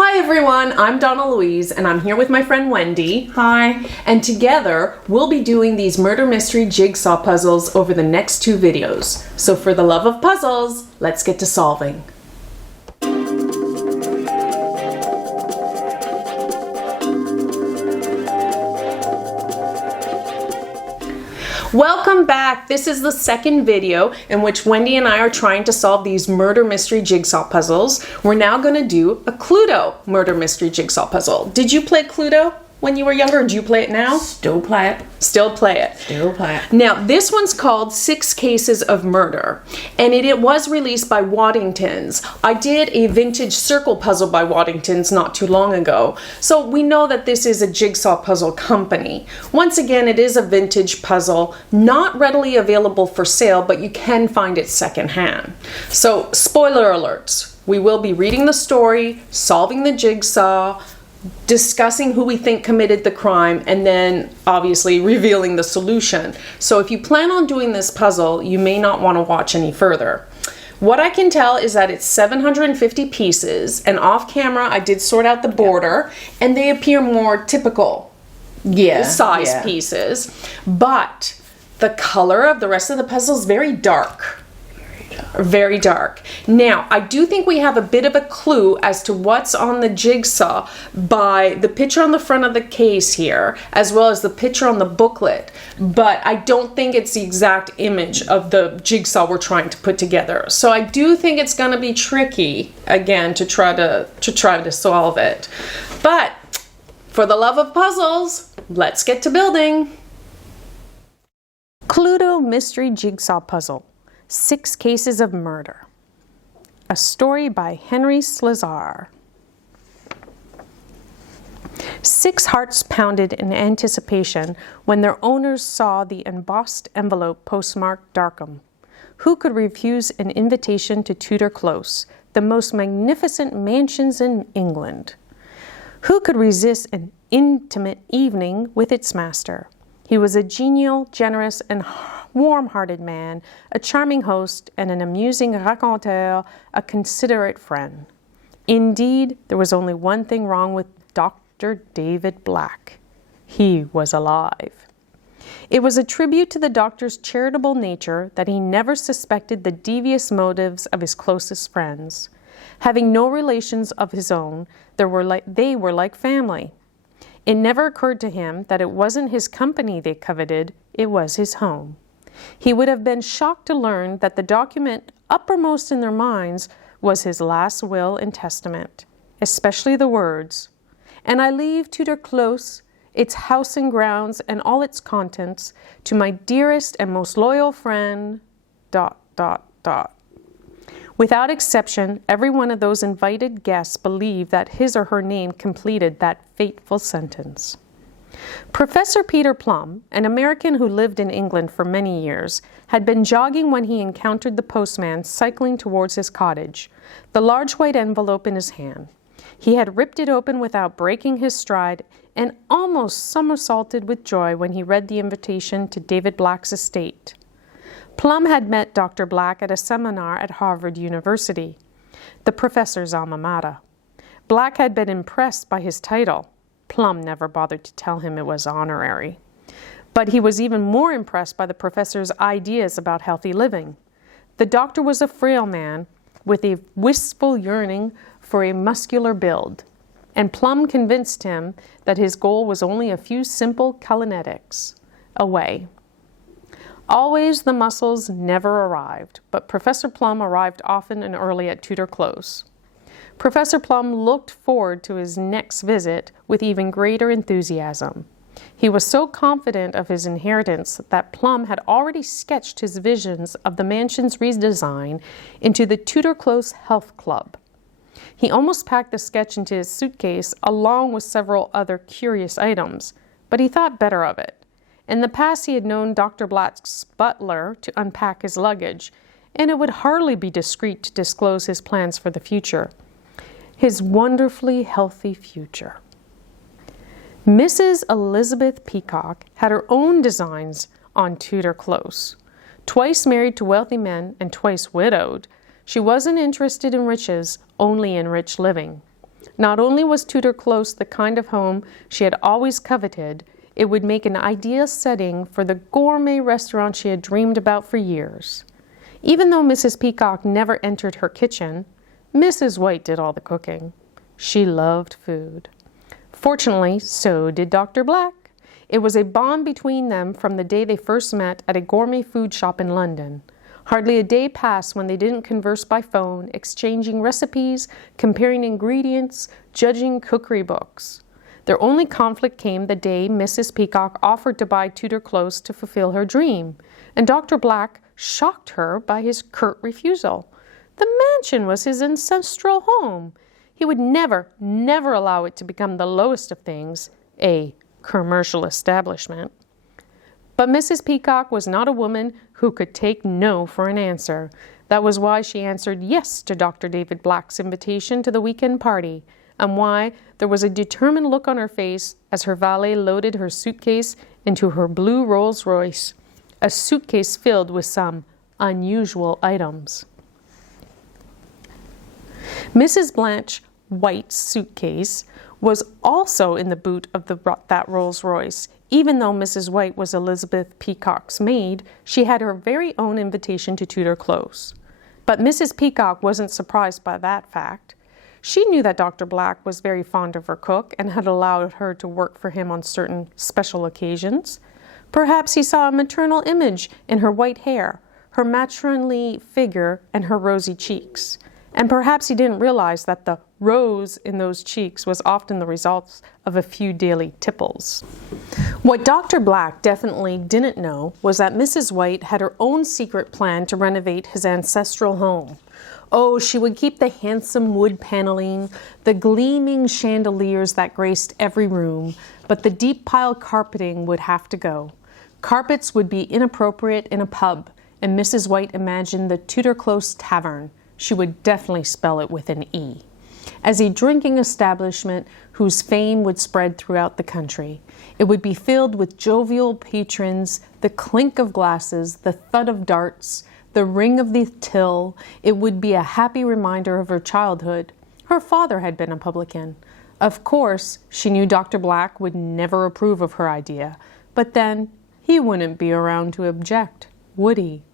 Hi everyone, I'm Donna Louise and I'm here with my friend Wendy. Hi. And together we'll be doing these murder mystery jigsaw puzzles over the next 2 videos. So for the love of puzzles, let's get to solving. Welcome back. This is the second video in which Wendy and I are trying to solve these murder mystery jigsaw puzzles. We're now going to do a Cluedo murder mystery jigsaw puzzle. Did you play Cluedo when you were younger, or do you play it now? Still play it. Still play it. Still play it. Now, this one's called 6 Cases of Murder, and it was released by Waddingtons. I did a vintage circle puzzle by Waddingtons not too long ago, so we know that this is a jigsaw puzzle company. Once again, it is a vintage puzzle, not readily available for sale, but you can find it secondhand. So, spoiler alerts. We will be reading the story, solving the jigsaw, discussing who we think committed the crime, and then obviously revealing the solution. So if you plan on doing this puzzle, you may not want to watch any further. What I can tell is that it's 750 pieces, and off camera I did sort out the border, and they appear more typical size pieces, but the color of the rest of the puzzle is very dark. Very dark. Now, I do think we have a bit of a clue as to what's on the jigsaw by the picture on the front of the case here, as well as the picture on the booklet, but I don't think it's the exact image of the jigsaw we're trying to put together. So I do think it's going to be tricky, again, to try to solve it. But for the love of puzzles, let's get to building. Cluedo Mystery Jigsaw Puzzle. 6 Cases of Murder. A story by Henry Slezar. 6 hearts pounded in anticipation when their owners saw the embossed envelope postmarked Darkham. Who could refuse an invitation to Tudor Close, the most magnificent mansions in England? Who could resist an intimate evening with its master? He was a genial, generous, and warm-hearted man, a charming host, and an amusing raconteur, a considerate friend. Indeed, there was only one thing wrong with Dr. David Black. He was alive. It was a tribute to the doctor's charitable nature that he never suspected the devious motives of his closest friends. Having no relations of his own, they were like family. It never occurred to him that it wasn't his company they coveted, it was his home. He would have been shocked to learn that the document uppermost in their minds was his last will and testament, especially the words, "And I leave Tudor Close, its house and grounds, and all its contents, to my dearest and most loyal friend, ... Without exception, every one of those invited guests believed that his or her name completed that fateful sentence. Professor Peter Plum, an American who lived in England for many years, had been jogging when he encountered the postman cycling towards his cottage, the large white envelope in his hand. He had ripped it open without breaking his stride and almost somersaulted with joy when he read the invitation to David Black's estate. Plum had met Dr. Black at a seminar at Harvard University, the professor's alma mater. Black had been impressed by his title. Plum never bothered to tell him it was honorary. But he was even more impressed by the professor's ideas about healthy living. The doctor was a frail man with a wistful yearning for a muscular build, and Plum convinced him that his goal was only a few simple kinetics away. Always the muscles never arrived, but Professor Plum arrived often and early at Tudor Close. Professor Plum looked forward to his next visit with even greater enthusiasm. He was so confident of his inheritance that Plum had already sketched his visions of the mansion's redesign into the Tudor Close Health Club. He almost packed the sketch into his suitcase along with several other curious items, but he thought better of it. In the past, he had known Dr. Black's butler to unpack his luggage, and it would hardly be discreet to disclose his plans for the future. His wonderfully healthy future. Mrs. Elizabeth Peacock had her own designs on Tudor Close. Twice married to wealthy men and twice widowed, she wasn't interested in riches, only in rich living. Not only was Tudor Close the kind of home she had always coveted, it would make an ideal setting for the gourmet restaurant she had dreamed about for years. Even though Mrs. Peacock never entered her kitchen, Mrs. White did all the cooking. She loved food. Fortunately, so did Dr. Black. It was a bond between them from the day they first met at a gourmet food shop in London. Hardly a day passed when they didn't converse by phone, exchanging recipes, comparing ingredients, judging cookery books. Their only conflict came the day Mrs. Peacock offered to buy Tudor Close to fulfill her dream, and Dr. Black shocked her by his curt refusal. The mansion was his ancestral home. He would never allow it to become the lowest of things, a commercial establishment. But Mrs. Peacock was not a woman who could take no for an answer. That was why she answered yes to Dr. David Black's invitation to the weekend party, and why there was a determined look on her face as her valet loaded her suitcase into her blue Rolls-Royce, a suitcase filled with some unusual items. Mrs. Blanche White's suitcase was also in the boot of that Rolls-Royce. Even though Mrs. White was Elizabeth Peacock's maid, she had her very own invitation to Tudor Close. But Mrs. Peacock wasn't surprised by that fact. She knew that Dr. Black was very fond of her cook and had allowed her to work for him on certain special occasions. Perhaps he saw a maternal image in her white hair, her matronly figure, and her rosy cheeks. And perhaps he didn't realize that the rose in those cheeks was often the result of a few daily tipples. What Dr. Black definitely didn't know was that Mrs. White had her own secret plan to renovate his ancestral home. Oh, she would keep the handsome wood paneling, the gleaming chandeliers that graced every room, but the deep pile carpeting would have to go. Carpets would be inappropriate in a pub, and Mrs. White imagined the Tudor Close Tavern. She would definitely spell it with an E, as a drinking establishment whose fame would spread throughout the country. It would be filled with jovial patrons, the clink of glasses, the thud of darts, the ring of the till. It would be a happy reminder of her childhood. Her father had been a publican. Of course, she knew Dr. Black would never approve of her idea, but then he wouldn't be around to object, would he?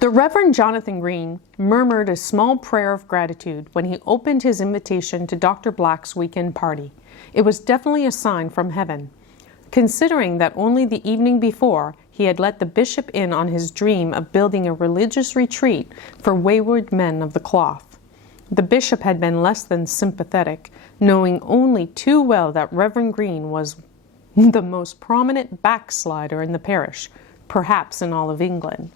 The Reverend Jonathan Green murmured a small prayer of gratitude when he opened his invitation to Dr. Black's weekend party. It was definitely a sign from heaven, considering that only the evening before he had let the bishop in on his dream of building a religious retreat for wayward men of the cloth. The bishop had been less than sympathetic, knowing only too well that Reverend Green was the most prominent backslider in the parish, perhaps in all of England.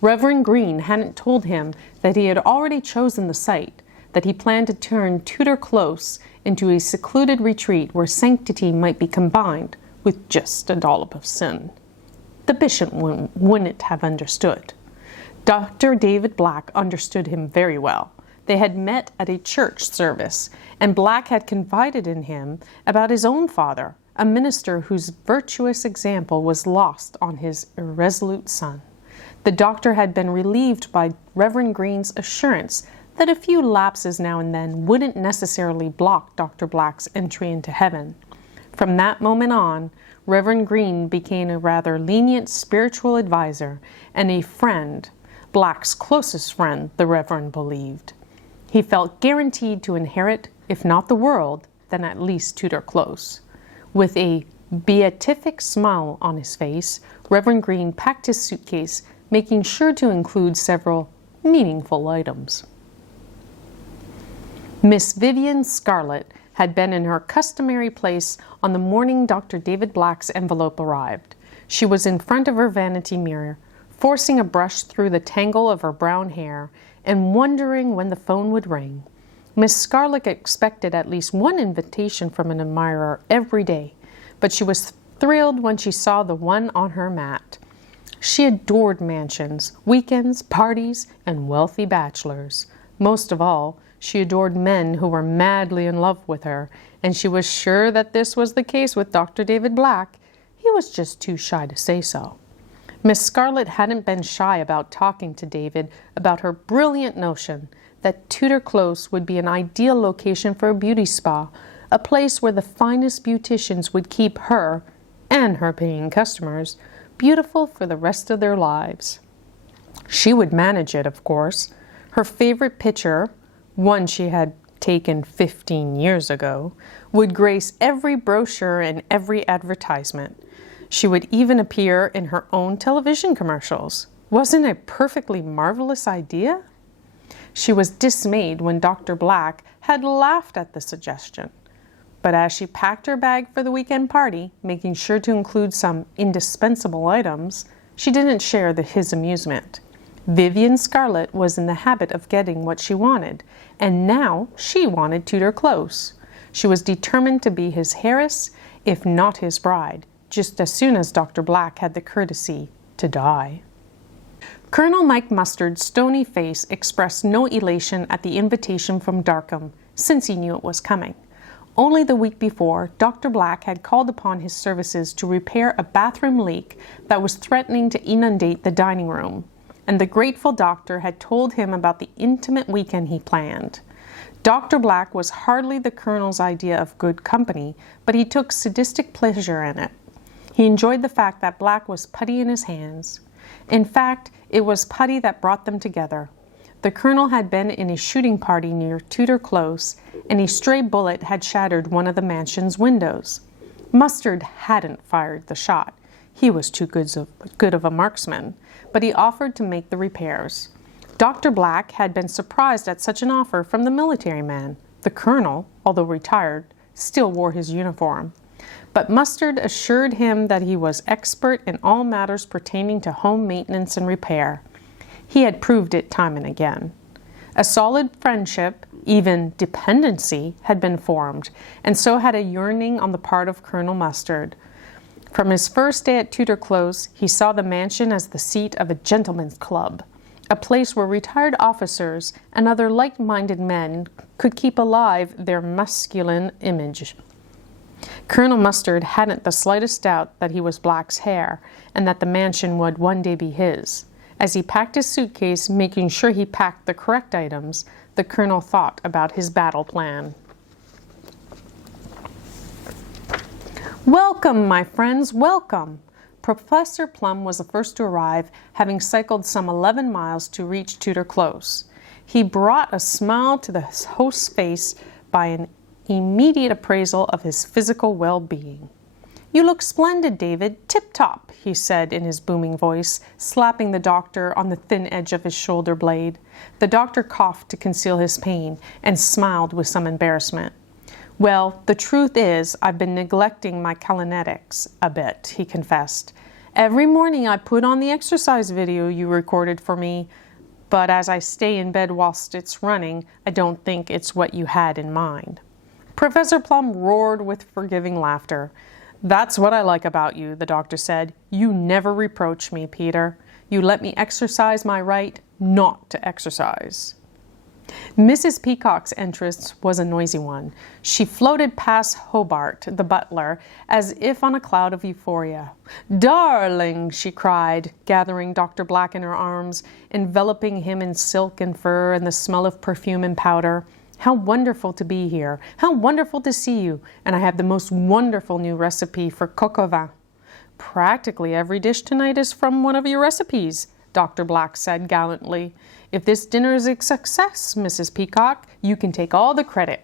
Reverend Green hadn't told him that he had already chosen the site, that he planned to turn Tudor Close into a secluded retreat where sanctity might be combined with just a dollop of sin. The bishop wouldn't have understood. Dr. David Black understood him very well. They had met at a church service, and Black had confided in him about his own father, a minister whose virtuous example was lost on his irresolute son. The doctor had been relieved by Reverend Green's assurance that a few lapses now and then wouldn't necessarily block Dr. Black's entry into heaven. From that moment on, Reverend Green became a rather lenient spiritual advisor and a friend, Black's closest friend, the Reverend believed. He felt guaranteed to inherit, if not the world, then at least Tudor Close. With a beatific smile on his face, Reverend Green packed his suitcase, making sure to include several meaningful items. Miss Vivian Scarlett had been in her customary place on the morning Dr. David Black's envelope arrived. She was in front of her vanity mirror, forcing a brush through the tangle of her brown hair and wondering when the phone would ring. Miss Scarlett expected at least one invitation from an admirer every day, but she was thrilled when she saw the one on her mat. She adored mansions, weekends, parties, and wealthy bachelors. Most of all, she adored men who were madly in love with her, and she was sure that this was the case with Dr. David Black. He was just too shy to say so. Miss Scarlett hadn't been shy about talking to David about her brilliant notion that Tudor Close would be an ideal location for a beauty spa, a place where the finest beauticians would keep her, and her paying customers, beautiful for the rest of their lives. She would manage it, of course. Her favorite picture, one she had taken 15 years ago, would grace every brochure and every advertisement. She would even appear in her own television commercials. Wasn't it a perfectly marvelous idea? She was dismayed when Dr. Black had laughed at the suggestion. But as she packed her bag for the weekend party, making sure to include some indispensable items, she didn't share his amusement. Vivian Scarlett was in the habit of getting what she wanted, and now she wanted Tudor Close. She was determined to be his heiress, if not his bride, just as soon as Dr. Black had the courtesy to die. Colonel Mike Mustard's stony face expressed no elation at the invitation from Darkham, since he knew it was coming. Only the week before, Dr. Black had called upon his services to repair a bathroom leak that was threatening to inundate the dining room, and the grateful doctor had told him about the intimate weekend he planned. Dr. Black was hardly the Colonel's idea of good company, but he took sadistic pleasure in it. He enjoyed the fact that Black was putty in his hands. In fact, it was putty that brought them together. The Colonel had been in a shooting party near Tudor Close, and a stray bullet had shattered one of the mansion's windows. Mustard hadn't fired the shot. He was too good of a marksman, but he offered to make the repairs. Dr. Black had been surprised at such an offer from the military man. The Colonel, although retired, still wore his uniform. But Mustard assured him that he was expert in all matters pertaining to home maintenance and repair. He had proved it time and again. A solid friendship, even dependency, had been formed, and so had a yearning on the part of Colonel Mustard. From his first day at Tudor Close, he saw the mansion as the seat of a gentleman's club, a place where retired officers and other like-minded men could keep alive their masculine image. Colonel Mustard hadn't the slightest doubt that he was Black's heir, and that the mansion would one day be his. As he packed his suitcase, making sure he packed the correct items, the Colonel thought about his battle plan. Welcome, my friends, welcome! Professor Plum was the first to arrive, having cycled some 11 miles to reach Tudor Close. He brought a smile to the host's face by an immediate appraisal of his physical well-being. "You look splendid, David, tip-top," he said in his booming voice, slapping the doctor on the thin edge of his shoulder blade. The doctor coughed to conceal his pain and smiled with some embarrassment. "Well, the truth is, I've been neglecting my kinetics a bit," he confessed. "Every morning I put on the exercise video you recorded for me, but as I stay in bed whilst it's running, I don't think it's what you had in mind." Professor Plum roared with forgiving laughter. "That's what I like about you," the doctor said. "You never reproach me, Peter. You let me exercise my right not to exercise." Mrs. Peacock's entrance was a noisy one. She floated past Hobart, the butler, as if on a cloud of euphoria. "Darling," she cried, gathering Dr. Black in her arms, enveloping him in silk and fur and the smell of perfume and powder. "How wonderful to be here! How wonderful to see you! And I have the most wonderful new recipe for coq au vin." "Practically every dish tonight is from one of your recipes," Dr. Black said gallantly. "If this dinner is a success, Mrs. Peacock, you can take all the credit."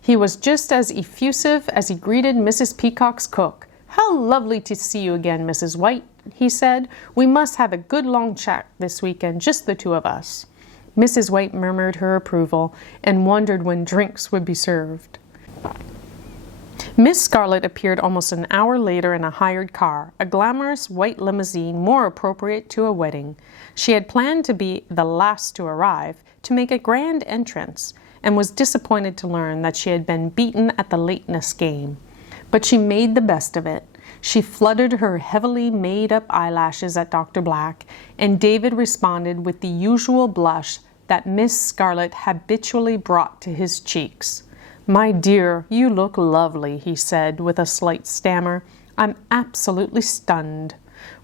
He was just as effusive as he greeted Mrs. Peacock's cook. "How lovely to see you again, Mrs. White," he said. "We must have a good long chat this weekend, just the two of us." Mrs. White murmured her approval and wondered when drinks would be served. Miss Scarlett appeared almost an hour later in a hired car, a glamorous white limousine more appropriate to a wedding. She had planned to be the last to arrive, to make a grand entrance, and was disappointed to learn that she had been beaten at the lateness game. But she made the best of it. She fluttered her heavily made-up eyelashes at Dr. Black, and David responded with the usual blush that Miss Scarlett habitually brought to his cheeks. "My dear, you look lovely," he said with a slight stammer. "I'm absolutely stunned."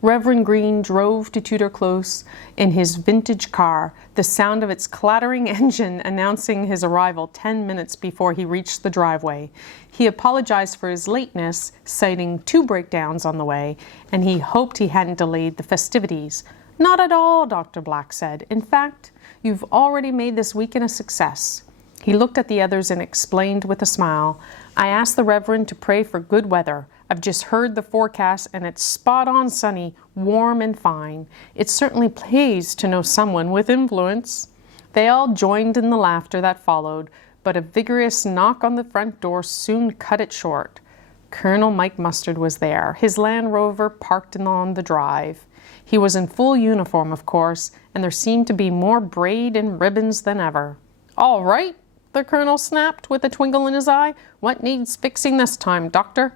Reverend Green drove to Tudor Close in his vintage car, the sound of its clattering engine announcing his arrival 10 minutes before he reached the driveway. He apologized for his lateness, citing 2 breakdowns on the way, and he hoped he hadn't delayed the festivities. "Not at all," Dr. Black said. "In fact, you've already made this weekend a success." He looked at the others and explained with a smile, "I asked the Reverend to pray for good weather. I've just heard the forecast and it's spot on sunny, warm and fine. It certainly pays to know someone with influence." They all joined in the laughter that followed, but a vigorous knock on the front door soon cut it short. Colonel Mike Mustard was there, his Land Rover parked on the drive. He was in full uniform, of course, and there seemed to be more braid and ribbons than ever. "All right," the colonel snapped with a twinkle in his eye. "What needs fixing this time, Doctor?"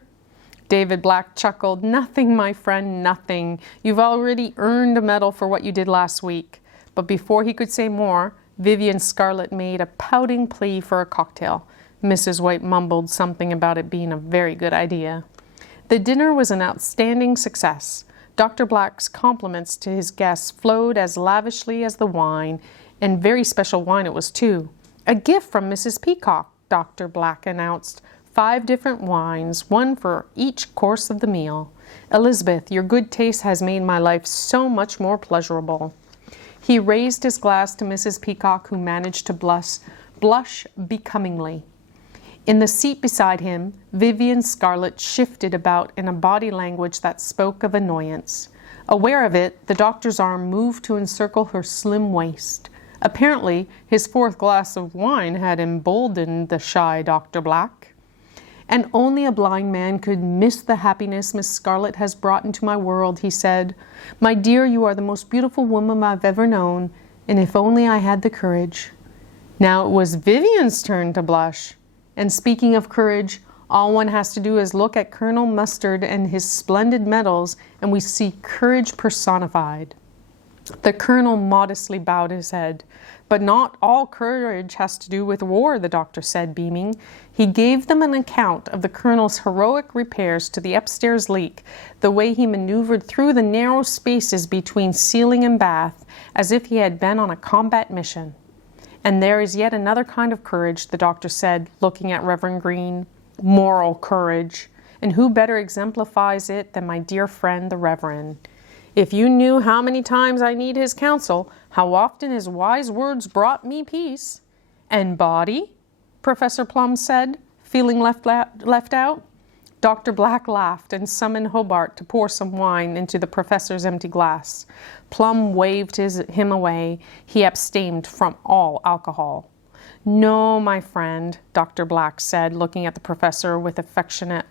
David Black chuckled. "Nothing, my friend, nothing. You've already earned a medal for what you did last week." But before he could say more, Vivian Scarlett made a pouting plea for a cocktail. Mrs. White mumbled something about it being a very good idea. The dinner was an outstanding success. Dr. Black's compliments to his guests flowed as lavishly as the wine, and very special wine it was too. "A gift from Mrs. Peacock," Dr. Black announced. 5 different wines, 1 for each course of the meal. "Elizabeth, your good taste has made my life so much more pleasurable." He raised his glass to Mrs. Peacock, who managed to blush becomingly. In the seat beside him, Vivian Scarlett shifted about in a body language that spoke of annoyance. Aware of it, the doctor's arm moved to encircle her slim waist. Apparently, his 4th glass of wine had emboldened the shy Dr. Black. "And only a blind man could miss the happiness Miss Scarlett has brought into my world," he said. "My dear, you are the most beautiful woman I've ever known, and if only I had the courage." Now it was Vivian's turn to blush. And speaking of courage, all one has to do is look at Colonel Mustard and his splendid medals, and we see courage personified. The colonel modestly bowed his head. "But not all courage has to do with war," the doctor said, beaming. He gave them an account of the colonel's heroic repairs to the upstairs leak, the way he maneuvered through the narrow spaces between ceiling and bath, as if he had been on a combat mission. "And there is yet another kind of courage," the doctor said, looking at Reverend Green. "Moral courage. And who better exemplifies it than my dear friend, the Reverend? If you knew how many times I need his counsel, how often his wise words brought me peace." "And body?" Professor Plum said, feeling left out. Dr. Black laughed and summoned Hobart to pour some wine into the professor's empty glass. Plum waved him away. He abstained from all alcohol. "No, my friend," Dr. Black said, looking at the professor with affectionate,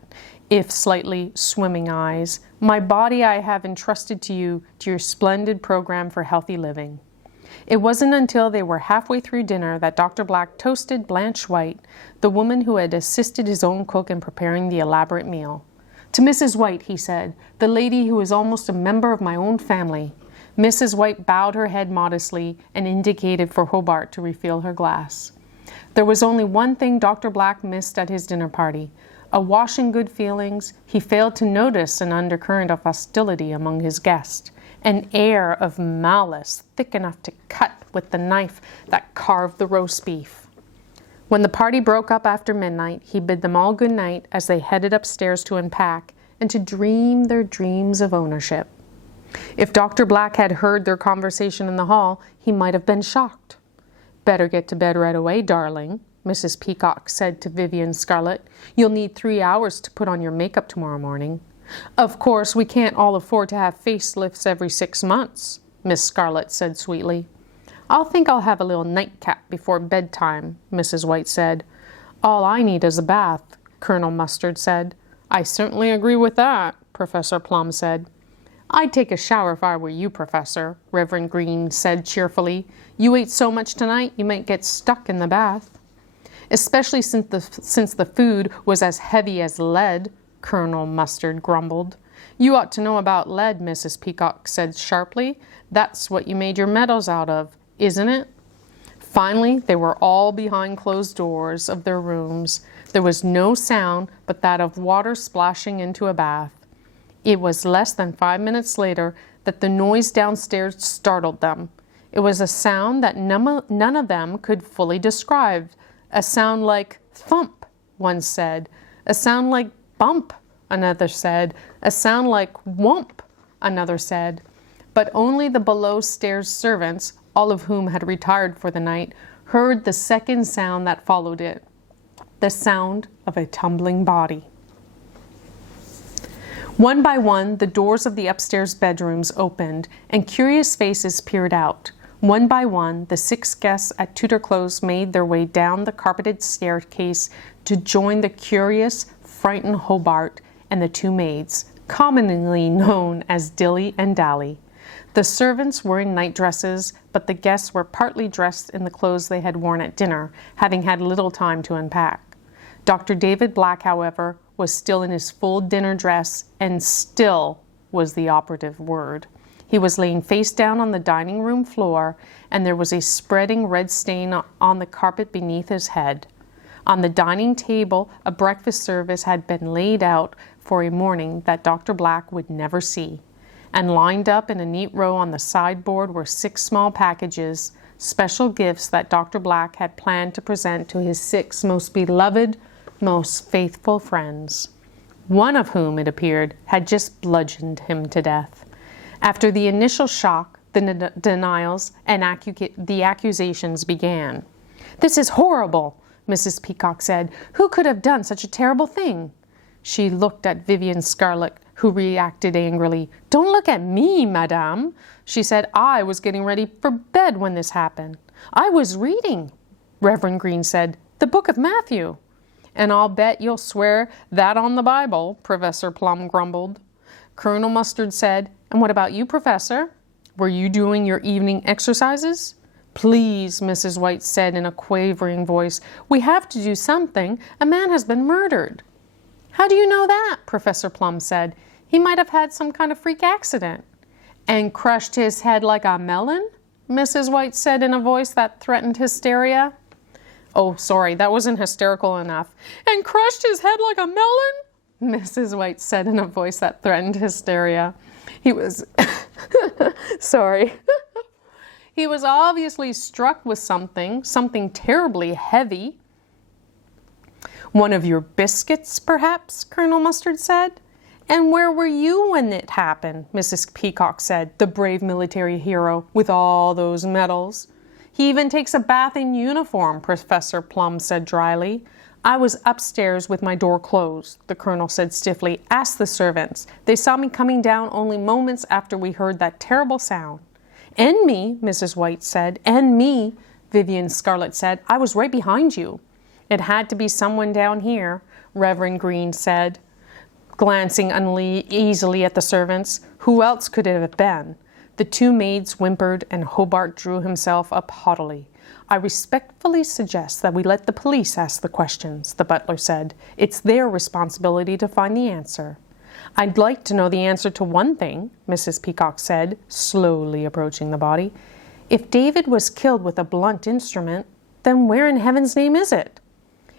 if slightly swimming eyes. "My body I have entrusted to you, to your splendid program for healthy living." It wasn't until they were halfway through dinner that Dr. Black toasted Blanche White, the woman who had assisted his own cook in preparing the elaborate meal. "To Mrs. White," he said, "the lady who is almost a member of my own family." Mrs. White bowed her head modestly and indicated for Hobart to refill her glass. There was only one thing Dr. Black missed at his dinner party. Awash in good feelings, he failed to notice an undercurrent of hostility among his guests, an air of malice thick enough to cut with the knife that carved the roast beef. When the party broke up after midnight, he bid them all good night as they headed upstairs to unpack and to dream their dreams of ownership. If Dr. Black had heard their conversation in the hall, he might have been shocked. "Better get to bed right away, darling," Mrs. Peacock said to Vivian Scarlett. "You'll need 3 hours to put on your makeup tomorrow morning." "Of course, we can't all afford to have facelifts every 6 months," Miss Scarlett said sweetly. I'll have a little nightcap before bedtime," Mrs. White said. "All I need is a bath," Colonel Mustard said. "I certainly agree with that," Professor Plum said. "I'd take a shower if I were you, Professor," Reverend Green said cheerfully. "You ate so much tonight, you might get stuck in the bath." "Especially since the food was as heavy as lead," Colonel Mustard grumbled. "You ought to know about lead," Mrs. Peacock said sharply. "That's what you made your medals out of, isn't it?" Finally, they were all behind closed doors of their rooms. There was no sound but that of water splashing into a bath. It was less than 5 minutes later that the noise downstairs startled them. It was a sound that none of them could fully describe. A sound like thump, one said. A sound like bump, another said. A sound like whomp, another said. But only the below-stairs servants, all of whom had retired for the night, heard the second sound that followed it. The sound of a tumbling body. One by one, the doors of the upstairs bedrooms opened, and curious faces peered out. One by one, the 6 guests at Tudor Close made their way down the carpeted staircase to join the curious, frightened Hobart and the 2 maids, commonly known as Dilly and Dally. The servants were in nightdresses, but the guests were partly dressed in the clothes they had worn at dinner, having had little time to unpack. Dr. David Black, however, was still in his full dinner dress, and still was the operative word. He was laying face down on the dining room floor, and there was a spreading red stain on the carpet beneath his head. On the dining table, a breakfast service had been laid out for a morning that Dr. Black would never see. And lined up in a neat row on the sideboard were 6 small packages, special gifts that Dr. Black had planned to present to his 6 most beloved, most faithful friends, one of whom, it appeared, had just bludgeoned him to death. After the initial shock, the denials and the accusations began. "This is horrible," Mrs. Peacock said. "Who could have done such a terrible thing?" She looked at Vivian Scarlett, who reacted angrily. "Don't look at me, madame," she said. "I was getting ready for bed when this happened." "I was reading," Reverend Green said, "the book of Matthew." "And I'll bet you'll swear that on the Bible," Professor Plum grumbled. Colonel Mustard said, "And what about you, Professor? Were you doing your evening exercises?" "Please," Mrs. White said in a quavering voice, "we have to do something. A man has been murdered." "How do you know that?" Professor Plum said. "He might have had some kind of freak accident." "And crushed his head like a melon?" Mrs. White said in a voice that threatened hysteria. "Oh, sorry, that wasn't hysterical enough." "And crushed his head like a melon?" Mrs. White said in a voice that threatened hysteria. He was... sorry. He was obviously struck with something terribly heavy. "One of your biscuits, perhaps?" Colonel Mustard said. "And where were you when it happened?" Mrs. Peacock said. "The brave military hero with all those medals." "He even takes a bath in uniform," Professor Plum said dryly. "I was upstairs with my door closed," the Colonel said stiffly. "Ask the servants. They saw me coming down only moments after we heard that terrible sound." "And me," Mrs. White said. "And me," Vivian Scarlett said. "I was right behind you." "It had to be someone down here," Reverend Green said, glancing uneasily at the servants. "Who else could it have been?" The 2 maids whimpered, and Hobart drew himself up haughtily. "I respectfully suggest that we let the police ask the questions," the butler said. "It's their responsibility to find the answer." "I'd like to know the answer to one thing," Mrs. Peacock said, slowly approaching the body. "If David was killed with a blunt instrument, then where in heaven's name is it?"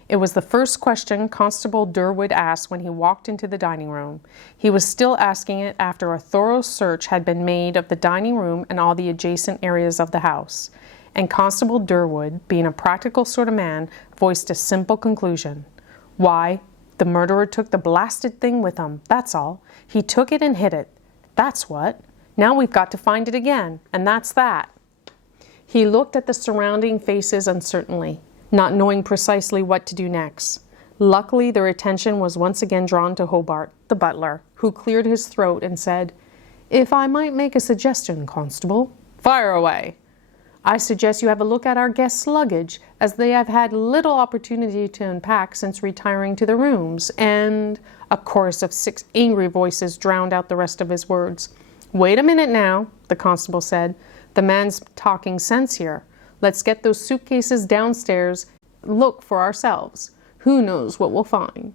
It was the first question Constable Durwood asked when he walked into the dining room. He was still asking it after a thorough search had been made of the dining room and all the adjacent areas of the house. And Constable Durwood, being a practical sort of man, voiced a simple conclusion. "Why, the murderer took the blasted thing with him, that's all. He took it and hid it. That's what. Now we've got to find it again, and that's that." He looked at the surrounding faces uncertainly, not knowing precisely what to do next. Luckily, their attention was once again drawn to Hobart, the butler, who cleared his throat and said, "If I might make a suggestion, Constable." "Fire away." "I suggest you have a look at our guests' luggage, as they have had little opportunity to unpack since retiring to their rooms, and..." A chorus of 6 angry voices drowned out the rest of his words. "Wait a minute now," the constable said. "The man's talking sense here. Let's get those suitcases downstairs, look for ourselves. Who knows what we'll find?"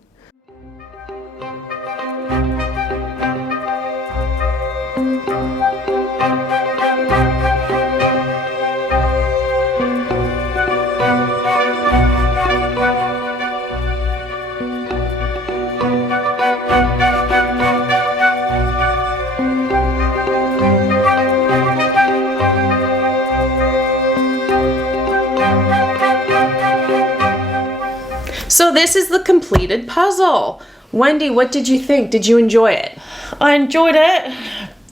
So this is the completed puzzle. Wendy, what did you think? Did you enjoy it? I enjoyed it,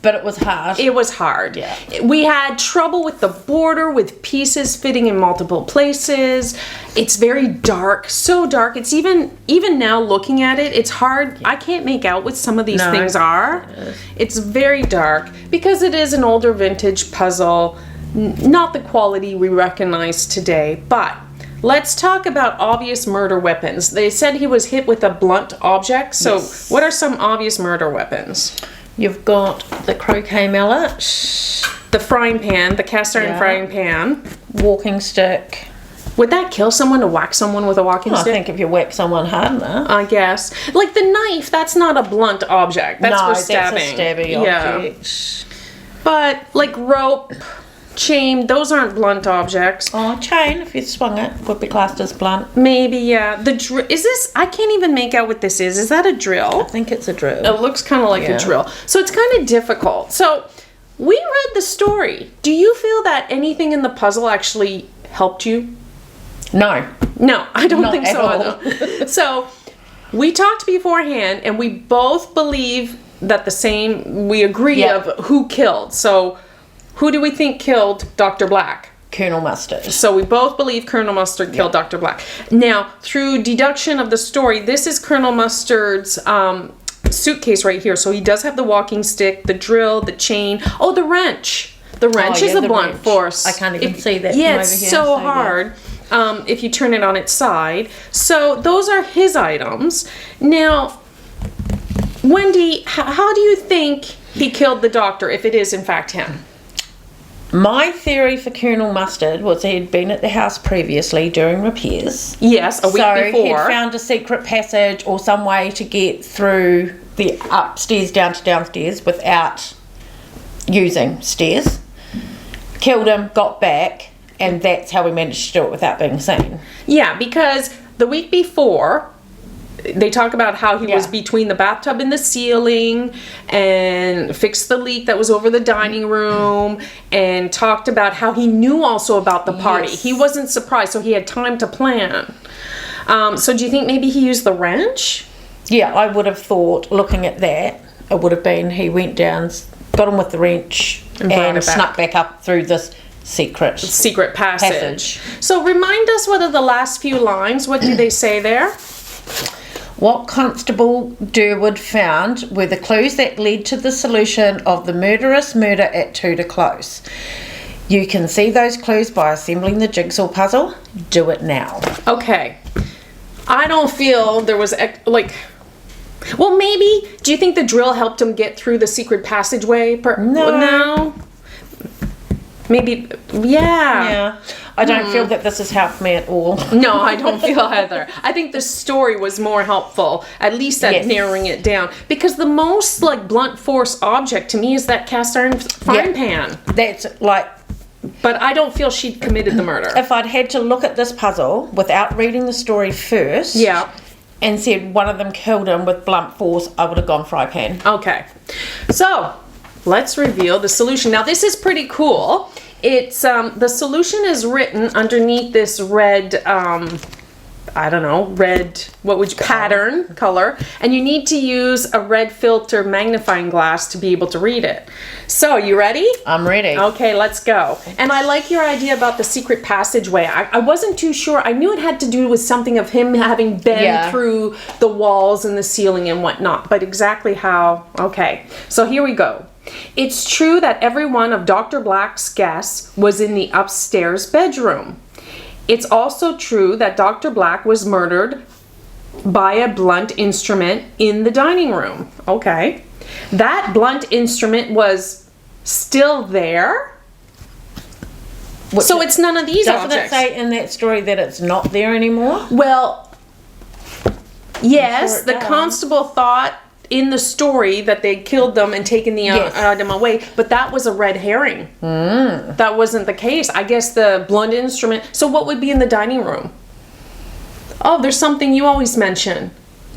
but it was hard. It was hard. Yeah. We had trouble with the border, with pieces fitting in multiple places. It's very dark, so dark. It's even now looking at it, it's hard. I can't make out what some of these things are. It's very dark because it is an older vintage puzzle, not the quality we recognize today, but let's talk about obvious murder weapons. They said he was hit with a blunt object. So Yes. what are some obvious murder weapons? You've got the croquet mallet, The frying pan, the cast iron Yeah. frying pan. walking stick. Would that kill someone to whack someone with a walking I stick? think if you whack someone hard enough. I guess. Like the knife, that's not a blunt object. That's no, for stabbing. that's a stabby Yeah. object. But like rope, chain, those aren't blunt objects. Oh, chain, if you swung it, would be classed as blunt. Maybe, yeah. The is this? I can't even make out what this is. Is that a drill? I think it's a drill. It looks kind of like a Yeah. drill. So it's kind of difficult. So we read the story. Do you feel that anything in the puzzle actually helped you? No. No, I don't Not think at so all. either. So we talked beforehand and we both believe that we agree Yeah. of who killed. So who do we think killed Dr. Black? Colonel Mustard. So we both believe Colonel Mustard killed Dr. Black. Now, through deduction of the story, this is Colonel Mustard's suitcase right here. So he does have the walking stick, the drill, the chain. Oh, the wrench. The wrench is yeah, a the blunt wrench. force. I can't even see that Yeah, from it's over here, so so yeah. hard if you turn it on its side. So those are his items. Now, Wendy, how do you think he killed the doctor if it is in fact him? My theory for Colonel Mustard was he had been at the house previously doing repairs. Yes, a week So before. he'd found a secret passage or some way to get through the upstairs down to downstairs without using stairs. Killed him, got back, and that's how we managed to do it without being seen. Yeah, because the week before, they talk about how he was Yeah. between the bathtub and the ceiling and fixed the leak that was over the dining room and talked about how he knew also about the party. Yes. He wasn't surprised, so he had time to plan. So do you think maybe he used the wrench? Yeah, I would have thought, looking at that, it would have been he went down, got him with the wrench, And brought and it back. snuck back up through this secret. Secret passage. Passage. So remind us what are the last few lines. What do they say there? What Constable Durwood found were the clues that led to the solution of the murderous murder at Tudor Close. You can see those clues by assembling the jigsaw puzzle. Do it now. Okay. I don't feel there was well, maybe. Do you think the drill helped him get through the secret passageway? No. Maybe. Yeah. Yeah. I don't feel that this has helped me at all. No, I don't feel either. I think the story was more helpful, at least at Yes. narrowing it down. Because the most blunt force object to me is that cast iron frying pan. That's like, But I don't feel she committed the murder. if I'd had to look at this puzzle without reading the story first, Yeah. and said one of them killed him with blunt force, I would have gone fry pan. Okay. So let's reveal the solution. Now this is pretty cool. It's the solution is written underneath this red pattern color, and you need to use a red filter magnifying glass to be able to read it. So you ready? I'm ready. Okay, let's go. And I like your idea about the secret passageway. I wasn't too sure. I knew it had to do with something of him having been Yeah. through the walls and the ceiling and whatnot, but exactly how. Okay, so here we go. It's true that every one of Dr. Black's guests was in the upstairs bedroom. It's also true that Dr. Black was murdered by a blunt instrument in the dining room. Okay. That blunt instrument was still there. So it's none of these Doesn't objects. it say in that story that it's not there anymore? Well, yes, it the does. constable thought in the story that they killed them and taken the Yes. item away, but that was a red herring. That wasn't the case. I guess the blunt instrument. So what would be in the dining room? Oh, there's something you always mention.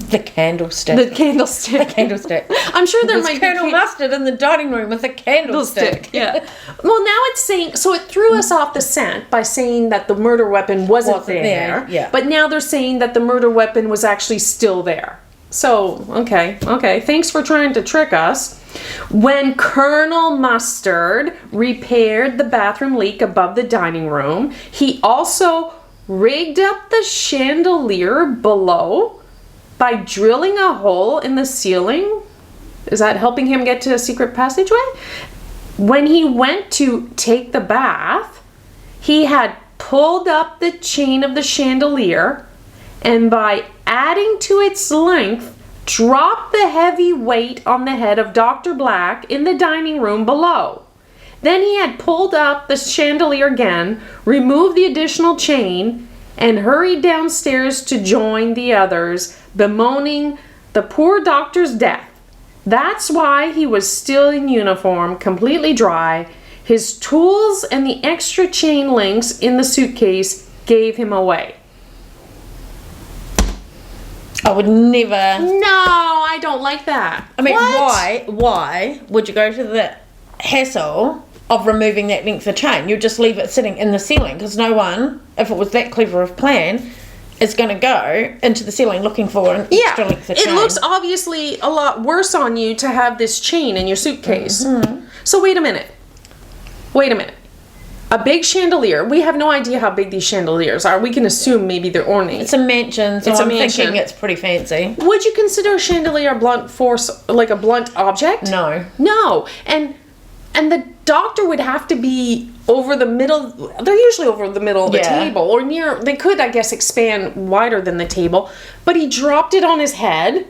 The candlestick. The candlestick. Candlestick. I'm sure there There's might Colonel be Mustard in the dining room with a candlestick. Yeah. Well, now it's saying, so it threw us off the scent by saying that the murder weapon wasn't there. Yeah. But now they're saying that the murder weapon was actually still there. So, okay. Thanks for trying to trick us. When Colonel Mustard repaired the bathroom leak above the dining room, he also rigged up the chandelier below by drilling a hole in the ceiling. Is that helping him get to a secret passageway? When he went to take the bath, he had pulled up the chain of the chandelier and by adding to its length, dropped the heavy weight on the head of Dr. Black in the dining room below. Then he had pulled up the chandelier again, removed the additional chain, and hurried downstairs to join the others, bemoaning the poor doctor's death. That's why he was still in uniform, completely dry. His tools and the extra chain links in the suitcase gave him away. I would never. No, I don't like that. I mean, What? why would you go to the hassle of removing that length of chain? You just leave it sitting in the ceiling because no one, if it was that clever of a plan, is going to go into the ceiling looking for an extra length of chain. It looks obviously a lot worse on you to have this chain in your suitcase. Mm-hmm. So wait a minute. A big chandelier. We have no idea how big these chandeliers are. We can assume maybe they're ornate. It's a mansion, so It's a I'm mansion. thinking it's pretty fancy. Would you consider a chandelier a blunt force, like a blunt object? No. No. And the doctor would have to be over the middle. They're usually over the middle of the Yeah. table or near. They could, I guess, expand wider than the table. But he dropped it on his head.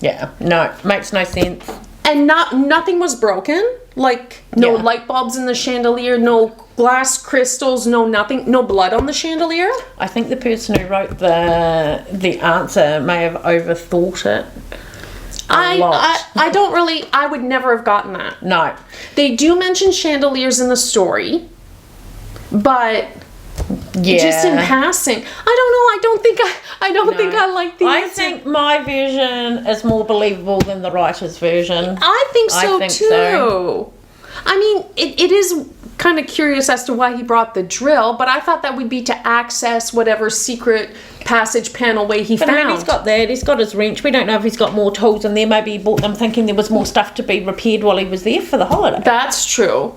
Yeah, no, makes no sense. And nothing was broken. Like no Yeah. light bulbs in the chandelier, no glass crystals, no nothing, no blood on the chandelier. I think the person who wrote the answer may have overthought it a lot. I don't really. I would never have gotten that. No. They do mention chandeliers in the story, but Yeah. just in passing, I don't know. I don't think I like the I answer. think my version is more believable than the writer's version. I think so I think too. so. I mean, it is kind of curious as to why he brought the drill, but I thought that would be to access whatever secret passage panel way he But found. I mean, he's got that. He's got his wrench. We don't know if he's got more tools in there. Maybe he bought them thinking there was more stuff to be repaired while he was there for the holiday. That's true.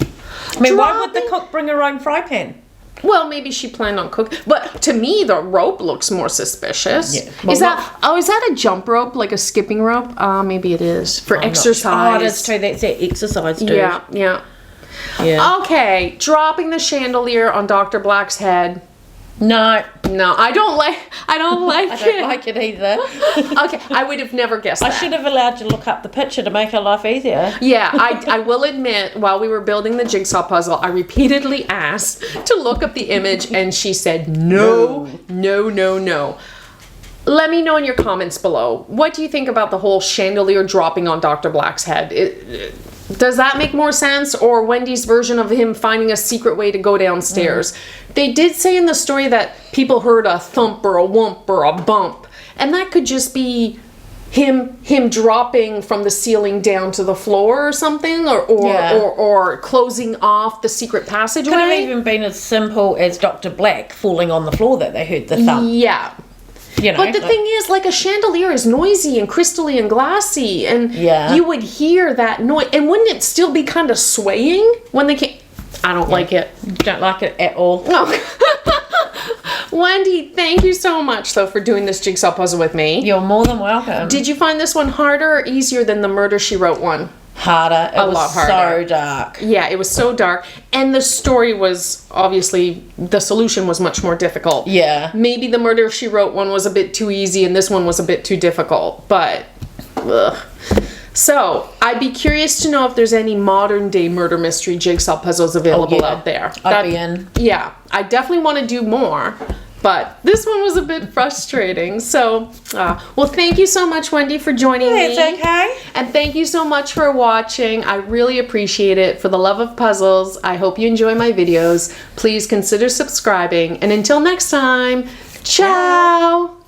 I mean, why would the Dropping- cook bring her own fry pan? Well, maybe she planned on cooking, but to me, the rope looks more suspicious. Yeah. Well, Is that a jump rope, like a skipping rope? Maybe it is for I'm not exercise. sure. Oh, that's true. That's that exercise, dude. Yeah. Yeah. Okay, dropping the chandelier on Dr. Black's head. No, I don't like I don't it. like it either. Okay, I would have never guessed I that. should have allowed you to look up the picture to make her life easier. Yeah, I will admit, while we were building the jigsaw puzzle, I repeatedly asked to look up the image, and she said, no. Let me know in your comments below. What do you think about the whole chandelier dropping on Dr. Black's head? Does that make more sense? Or Wendy's version of him finding a secret way to go downstairs? They did say in the story that people heard a thump or a whump or a bump. And that could just be him dropping from the ceiling down to the floor or something, or closing off the secret passageway. Could have even been as simple as Dr. Black falling on the floor that they heard the thump. Yeah. You know, But the thing is, like, a chandelier is noisy and crystally and glassy, and Yeah. you would hear that noise. And wouldn't it still be kind of swaying when they came? I don't like it. don't like it at all. No. Wendy, thank you so much, though, for doing this jigsaw puzzle with me. You're more than welcome. Did you find this one harder or easier than the Murder, She Wrote one? Harder. It was lot harder. so dark. Yeah, it was so dark. And the story was, obviously, the solution was much more difficult. Yeah. Maybe the Murder, She Wrote one was a bit too easy and this one was a bit too difficult. But, ugh. So, I'd be curious to know if there's any modern day murder mystery jigsaw puzzles available out there. I'd be in. Yeah, I definitely want to do more. But this one was a bit frustrating. So, well, thank you so much, Wendy, for joining me. It's okay. And thank you so much for watching. I really appreciate it. For the love of puzzles, I hope you enjoy my videos. Please consider subscribing. And until next time, ciao.